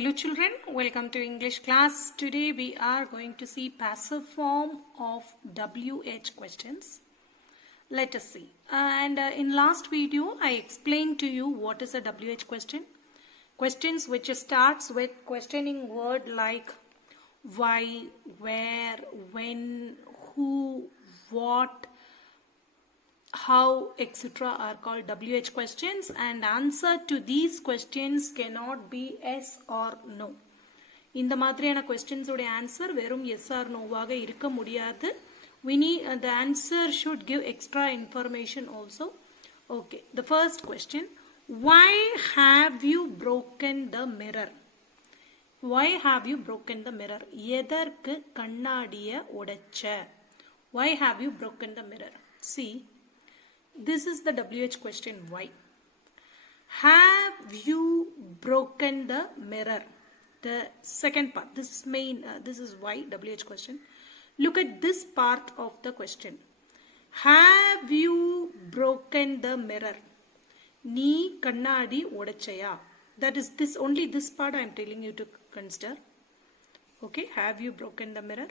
Hello children, welcome to English class. Today we are going to see passive form of WH questions. Let us see. And in last video I explained to you what is a WH question. Questions which starts with questioning word like why, where, when, who, what, how, etc. are called WH questions, and answer to these questions cannot be yes or no. இந்த மாதிரியான questions உடைய answer வெறும் yes or no வாக இருக்க முடியாது. We need the answer should give extra information also. Okay, the first question, why have you broken the mirror? Why have you broken the mirror? எதற்கு கண்ணாடிய உடைச்ச? Why have you broken the mirror? See, this is the WH question, why. Have you broken the mirror? The second part, this is main, this is why, WH question. Look at this part of the question. Have you broken the mirror? Nee kannadi odachaya. That is this, only this part I am telling you to consider. Okay, have you broken the mirror?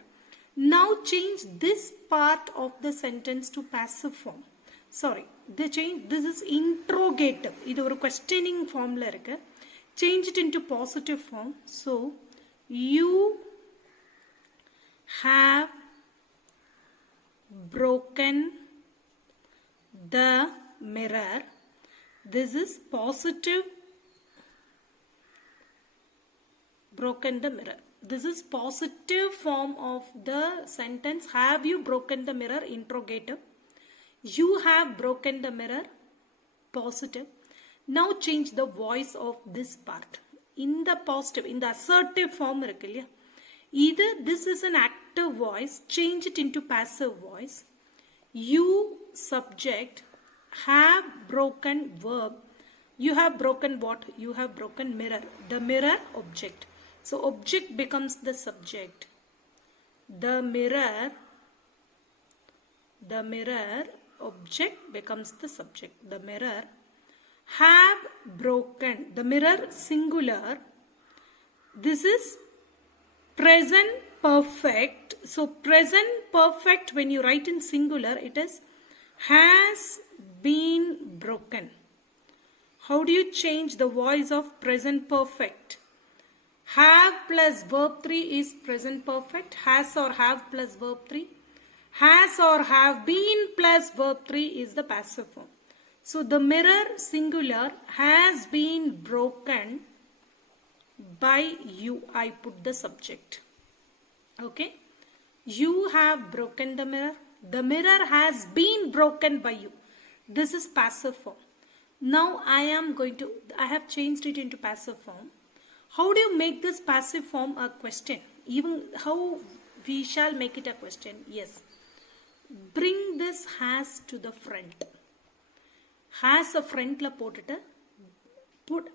Now change this part of the sentence to passive form. Sorry, the change, this is interrogative. இது ஒரு questioning formல இருக்கு. Change it into positive form. So, you have broken the mirror. This is positive. Broken the mirror. This is positive form of the sentence. Have you broken the mirror? Interrogative. You have broken the mirror, positive. Now change the voice of this part. In the positive, in the assertive form, either this is an active voice, change it into passive voice. You, subject, have broken verb. You have broken what? You have broken mirror. The mirror, object. So object becomes the subject. The mirror, object becomes the subject. The mirror have broken. The mirror singular. This is present perfect. So present perfect, when you write in singular, it is has been broken. How do you change the voice of present perfect? Have plus verb 3 is present perfect. Has or have plus verb 3. Has or have been plus verb 3 is the passive form. So the mirror singular has been broken by you. I put the subject. Okay. You have broken the mirror. The mirror has been broken by you. This is passive form. Now I have changed it into passive form. How do you make this passive form a question? Even how we shall make it a question? Yes. Bring this has to the front. Has a front la potita.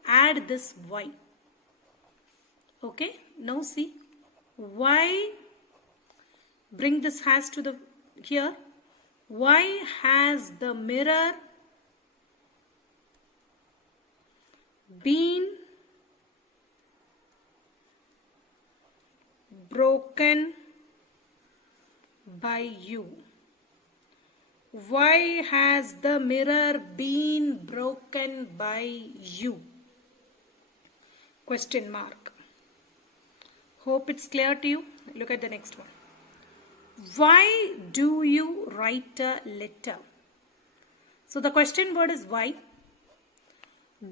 Add this y. Okay. Now see. Why bring this has to the here? Why has the mirror been broken by you? Why has the mirror been broken by you? Question mark. Hope it's clear to you. Look at the next one. Why do you write a letter? So the question word is why.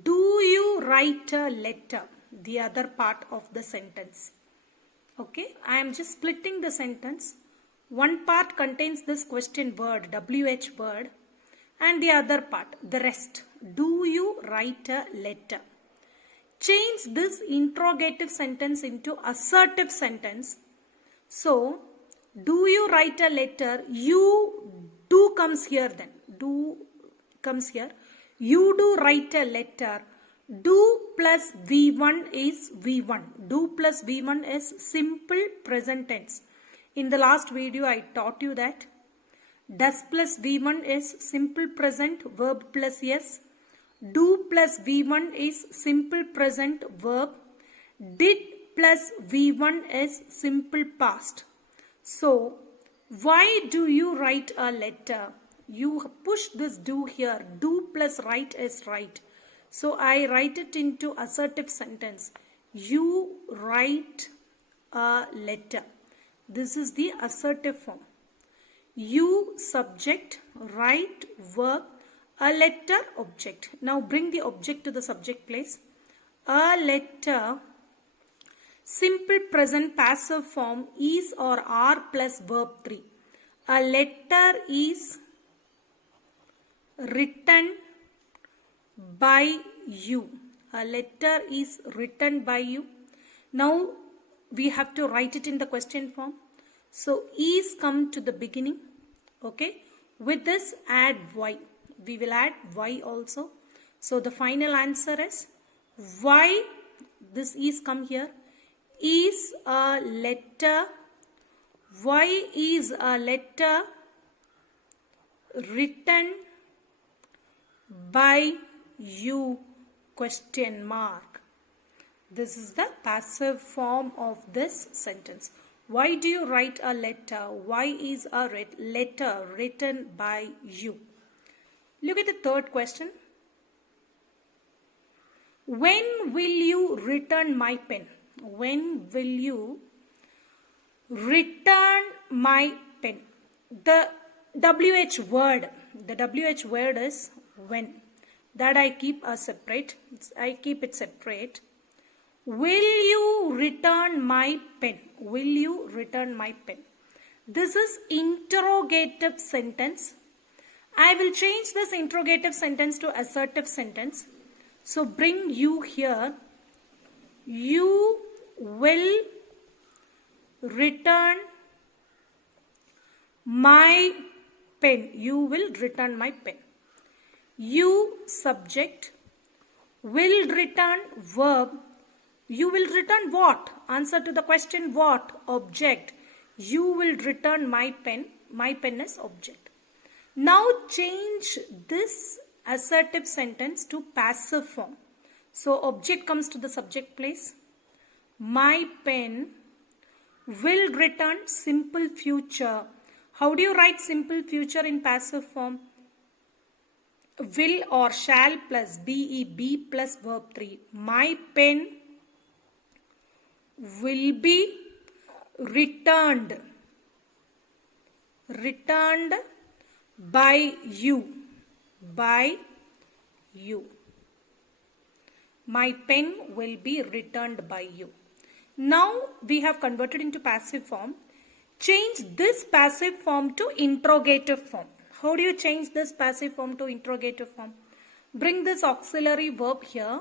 Do you write a letter? The other part of the sentence. Okay, I am just splitting the sentence. One part contains this question word, WH word, and the other part, the rest. Do you write a letter? Change this interrogative sentence into assertive sentence. So, do you write a letter? You do comes here then. Do comes here. You do write a letter. Do plus V1 is V1. Do plus V1 is simple present tense. In the last video, I taught you that does plus V1 is simple present verb plus yes. Do plus V1 is simple present verb. Did plus V1 is simple past. So, why do you write a letter? You push this do here. Do plus write is write. So, I write it into assertive sentence. You write a letter. This is the assertive form. You subject, write, verb, a letter, object. Now bring the object to the subject place. A letter, simple present passive form, is or are plus verb 3. A letter is written by you. A letter is written by you. Now we have to write it in the question form. So is come to the beginning. Okay. With this add y. We will add y also. So the final answer is y. This is come here. Is a letter. Y is a letter written by you, question mark. This is the passive form of this sentence. Why do you write a letter? Why is a letter written by you? Look at the third question. When will you return my pen? When will you return my pen? The WH word is when. That I keep a separate. I keep it separate. Will you return my pen? Will you return my pen? This is interrogative sentence. I will change this interrogative sentence to assertive sentence. So bring you here. You will return my pen. You will return my pen. You subject will return verb. You will return what? Answer to the question what? Object. You will return my pen. My pen is object. Now change this assertive sentence to passive form. So object comes to the subject place. My pen will return simple future. How do you write simple future in passive form? Will or shall plus be plus verb 3. My pen will be returned by you. My pen will be returned by you. Now we have converted into passive form. Change this passive form to interrogative form. How do you change this passive form to interrogative form? Bring this auxiliary verb here.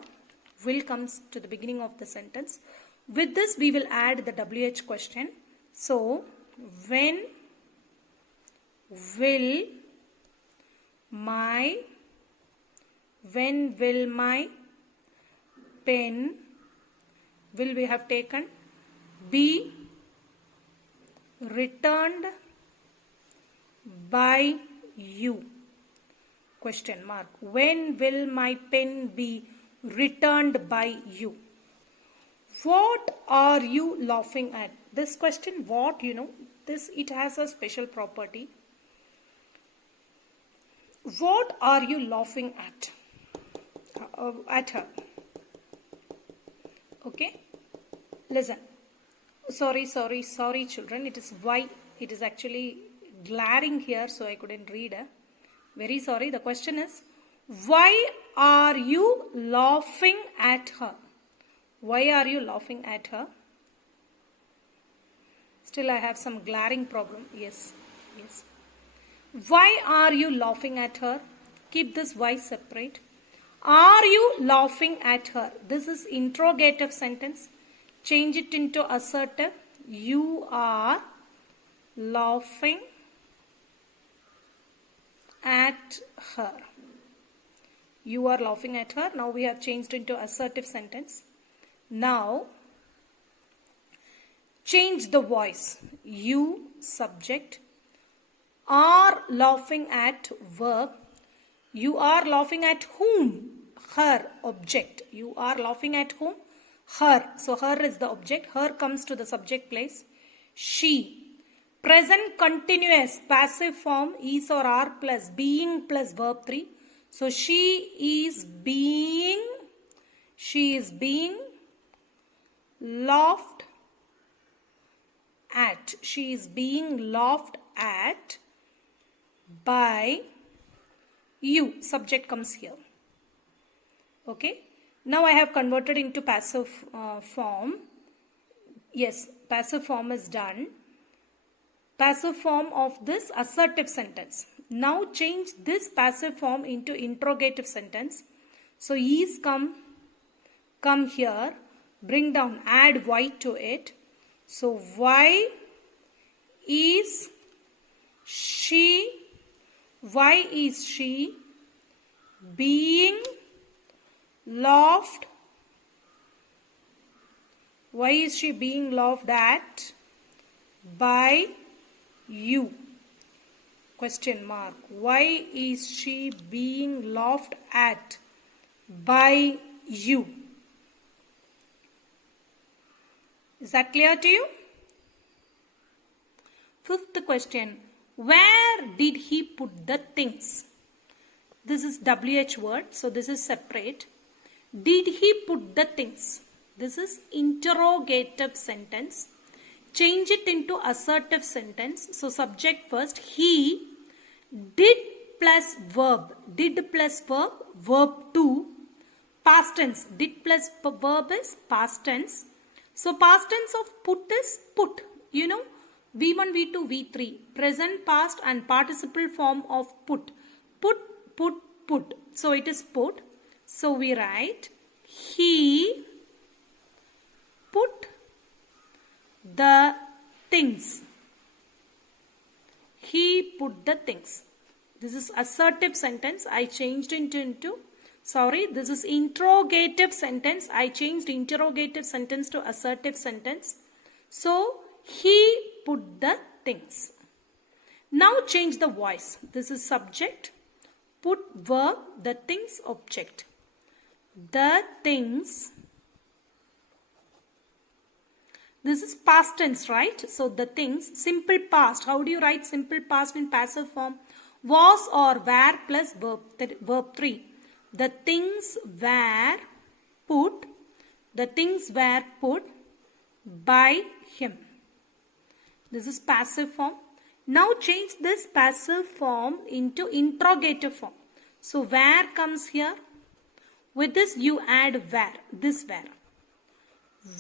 Will comes to the beginning of the sentence. With this we will add the WH question. So, when will my pen, will we have taken, be returned by you? Question mark. When will my pen be returned by you? What are you laughing at? This question, what, it has a special property. What are you laughing at? At her. Okay. Listen. Sorry, children. It is why. It is actually glaring here, so I couldn't read. Very sorry. The question is, why are you laughing at her? Why are you laughing at her? Still I have some glaring problem. Yes. Why are you laughing at her? Keep this why separate. Are you laughing at her? This is interrogative sentence. Change it into assertive. You are laughing at her. You are laughing at her. Now we have changed into assertive sentence. Now change the voice. You subject are laughing at verb. You are laughing at whom? Her object. You are laughing at whom? Her. So her is the object. Her comes to the subject place. She. Present continuous passive form is or are plus being plus verb 3. So she is being laughed at. She is being laughed at by you. Subject comes here. Okay. Now I have converted into passive form. Yes, passive form is done. Passive form of this assertive sentence. Now change this passive form into interrogative sentence. So is come here, bring down, add y to it. So why is she being laughed? Why is she being laughed at by you? Question mark. Why is she being laughed at by you? Is that clear to you? Fifth question. Where did he put the things? This is WH word, so this is separate. Did he put the things? This is interrogative sentence. Change it into assertive sentence. So subject first. He did plus verb. Did plus verb. Verb 2. Past tense. Did plus verb is past tense. So past tense of put is put. You know, V1, V2, V3. Present, past and participle form of put. Put. So it is put. So we write he put the things. He put the things. This is assertive sentence. I changed it into this is interrogative sentence. I changed interrogative sentence to assertive sentence. So he put the things. Now change the voice. This is subject. Put verb, the things object. The things. This is past tense, right? So the things, simple past. How do you write simple past in passive form? Was or were plus verb 3. The things were put. The things were put by him. This is passive form. Now change this passive form into interrogative form. So where comes here? With this you add where. This where.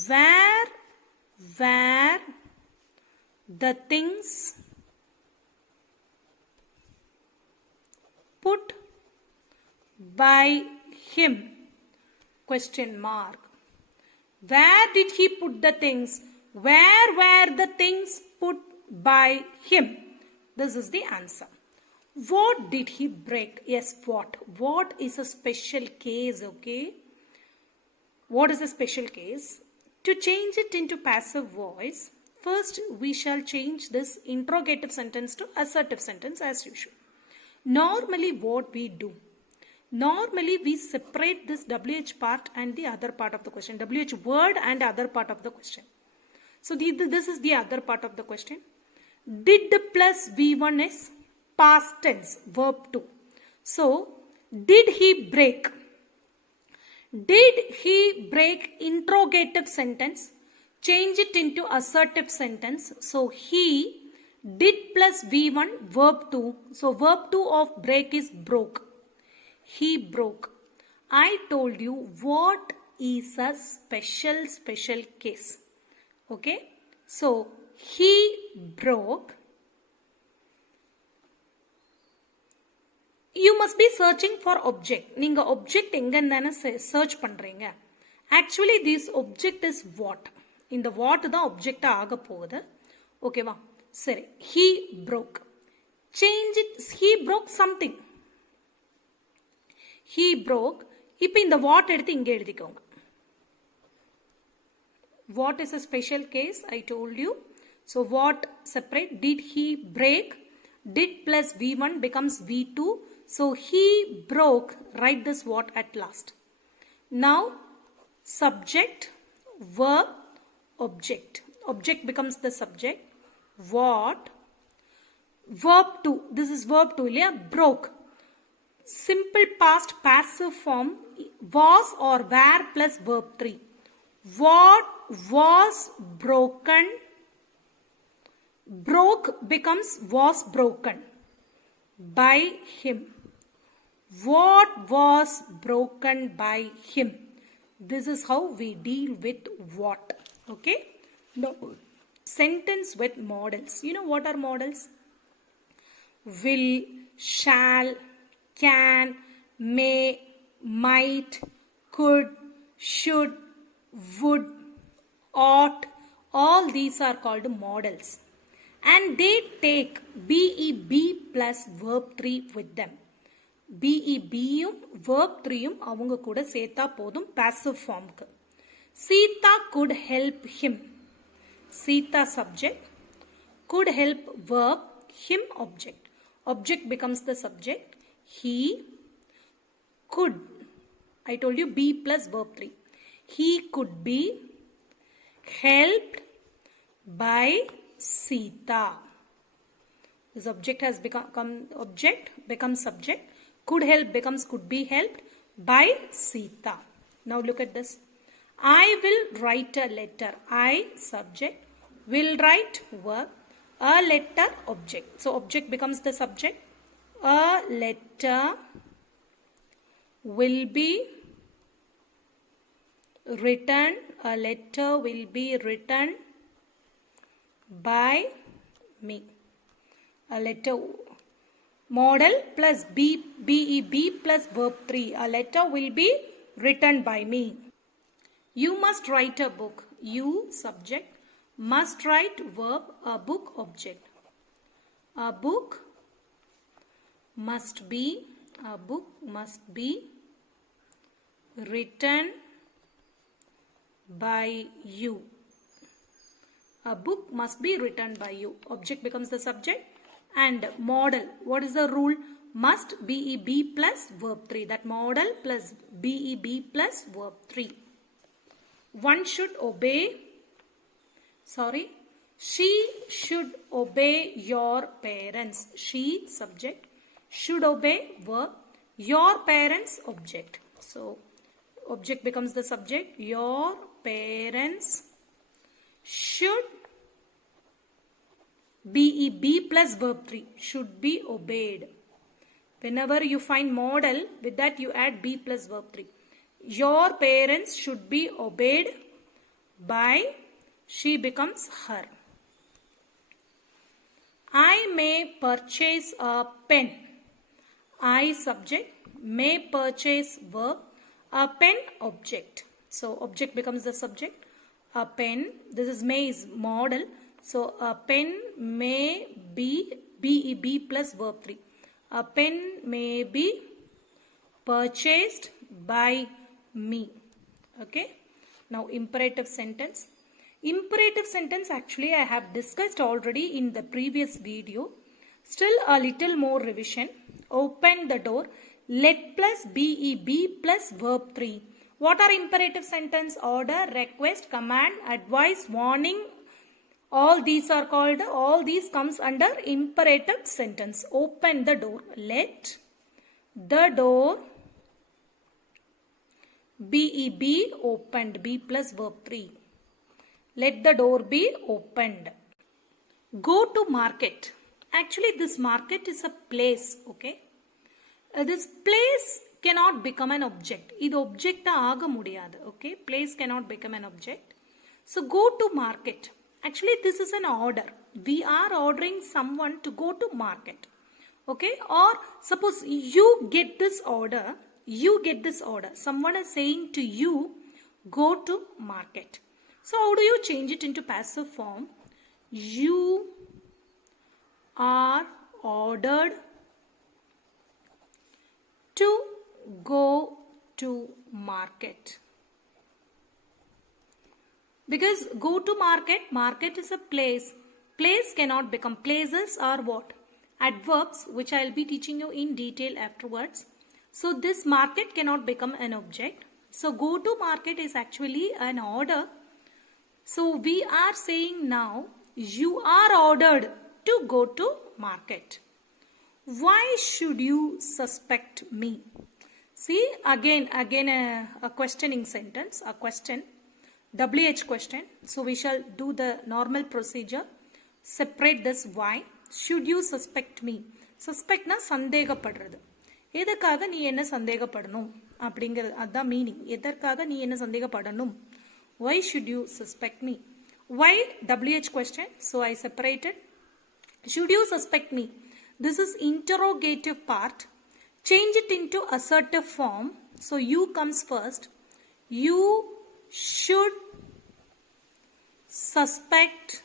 Where were the things put by him? Question mark. Where did he put the things? Where were the things put by him? This is the answer. What did he break? Yes, what? What is a special case, okay? What is a special case? To change it into passive voice, first we shall change this interrogative sentence to assertive sentence as usual. Normally what we do? Normally we separate this WH part and the other part of the question. WH word and other part of the question. So this is the other part of the question. Did plus V1 is past tense, verb 2. So, did he break? Did he break interrogative sentence? Change it into assertive sentence. So, he did plus V1, verb 2. So, verb 2 of break is broke. He broke. I told you what is a special case. Okay. So, he broke. You must be searching for object. Neenga object enga search pandringa. Actually, this object is what? In the what the object aga pogudu. Okay va. Sari. He broke. Change it. He broke something. He broke. Ipo in the what eduthu inge eduthikonga. What is a special case? I told you. So what separate? Did he break? Did plus V1 becomes V2. So he broke. Write this what at last. Now subject verb, object. Object becomes the subject. What? Verb 2. This is verb 2. Broke. Simple past passive form was or were plus verb 3. What was broken? Broke becomes was broken by him. What was broken by him? This is how we deal with what. Okay? Now, sentence with models. You know what are models? Will, shall, can, may, might, could, should, would, ought. All these are called models. And they take BEB plus verb 3 with them. BEBயும் verb 3யும் அவங்க கூட சேர்த்தா போதும் passive formக்கு. Sita could help him. Sita subject. Could help verb. Him object. Object becomes the subject. He could. I told you be plus verb 3. He could be helped by Sita. This object has become object becomes subject. Could help becomes could be helped by Sita. Now look at this. I will write a letter. I subject. Will write verb. A letter object. So object becomes the subject. A letter will be written. A letter will be written by me. A letter model plus BEB plus verb 3. A letter will be written by me. You must write a book. You subject. Must write verb. A book object. A book must be written by you. A book must be written by you. Object becomes the subject. And model. What is the rule? Must BEB plus verb 3. That model plus BEB plus verb 3. One should obey. She should obey your parents. She subject. Should obey verb. Your parents object. So object becomes the subject. Your parents should BEB plus verb 3. Should be obeyed. Whenever you find model, with that you add B plus verb 3. Your parents should be obeyed by. She becomes her. I may purchase a pen. I subject. May purchase verb. A pen object. So object becomes the subject. A pen. This is may is model. So a pen may be BEB plus verb 3. A pen may be purchased by me. Okay. Now imperative sentence. Imperative sentence actually I have discussed already in the previous video. Still a little more revision. Open the door. Let plus BEB plus verb 3. What are imperative sentence? Order, request, command, advice, warning. All these comes under imperative sentence. Open the door. Let the door BEB opened. B plus verb 3. Let the door be opened. Go to market. Actually, this market is a place. Okay. This place cannot become an object. This object ஆக முடியாது. Okay. Place cannot become an object. So go to market. Actually, this is an order. We are ordering someone to go to market. Okay. Or suppose you get this order. Someone is saying to you, go to market. So how do you change it into passive form? You are ordered to go to market. Because go to market is a place. Place cannot become. Places are what? Adverbs, which I will be teaching you in detail afterwards. So this market cannot become an object. So go to market is actually an order So we are saying now, you are ordered to go to market. Why should you suspect me? See, again a questioning sentence, a question, WH question. So we shall do the normal procedure. Separate this why. Should you suspect me? Suspect na சந்தேகப்படுறது. எதற்காக நீ என்ன சந்தேகப்படணும் அப்படிங்கிறது அதான் meaning. எதற்காக நீ என்ன சந்தேகப்படணும்? Why should you suspect me? Why WH question? So I separated. Should you suspect me? This is interrogative part. Change it into assertive form. So you comes first. You should suspect.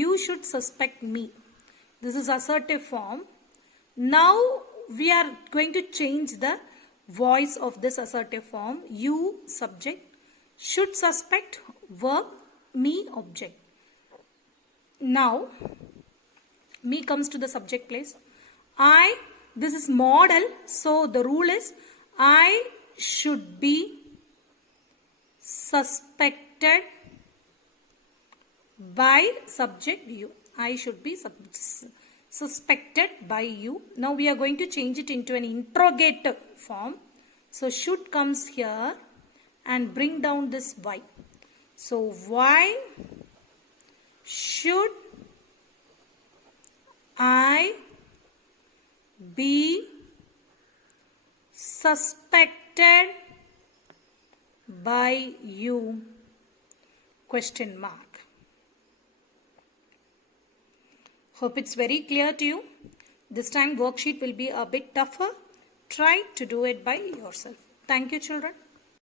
You should suspect me. This is assertive form. Now we are going to change the voice of this assertive form. You subject, should suspect, verb, me object. Now me comes to the subject place. This is model, so the rule is I should be suspected by subject you. I should be suspected by you. Now we are going to change it into an interrogative form. So should comes here and bring down this why. So why should I be suspected by you? Question mark. Hope it's very clear to you. This time worksheet will be a bit tougher. Try to do it by yourself. Thank you, children.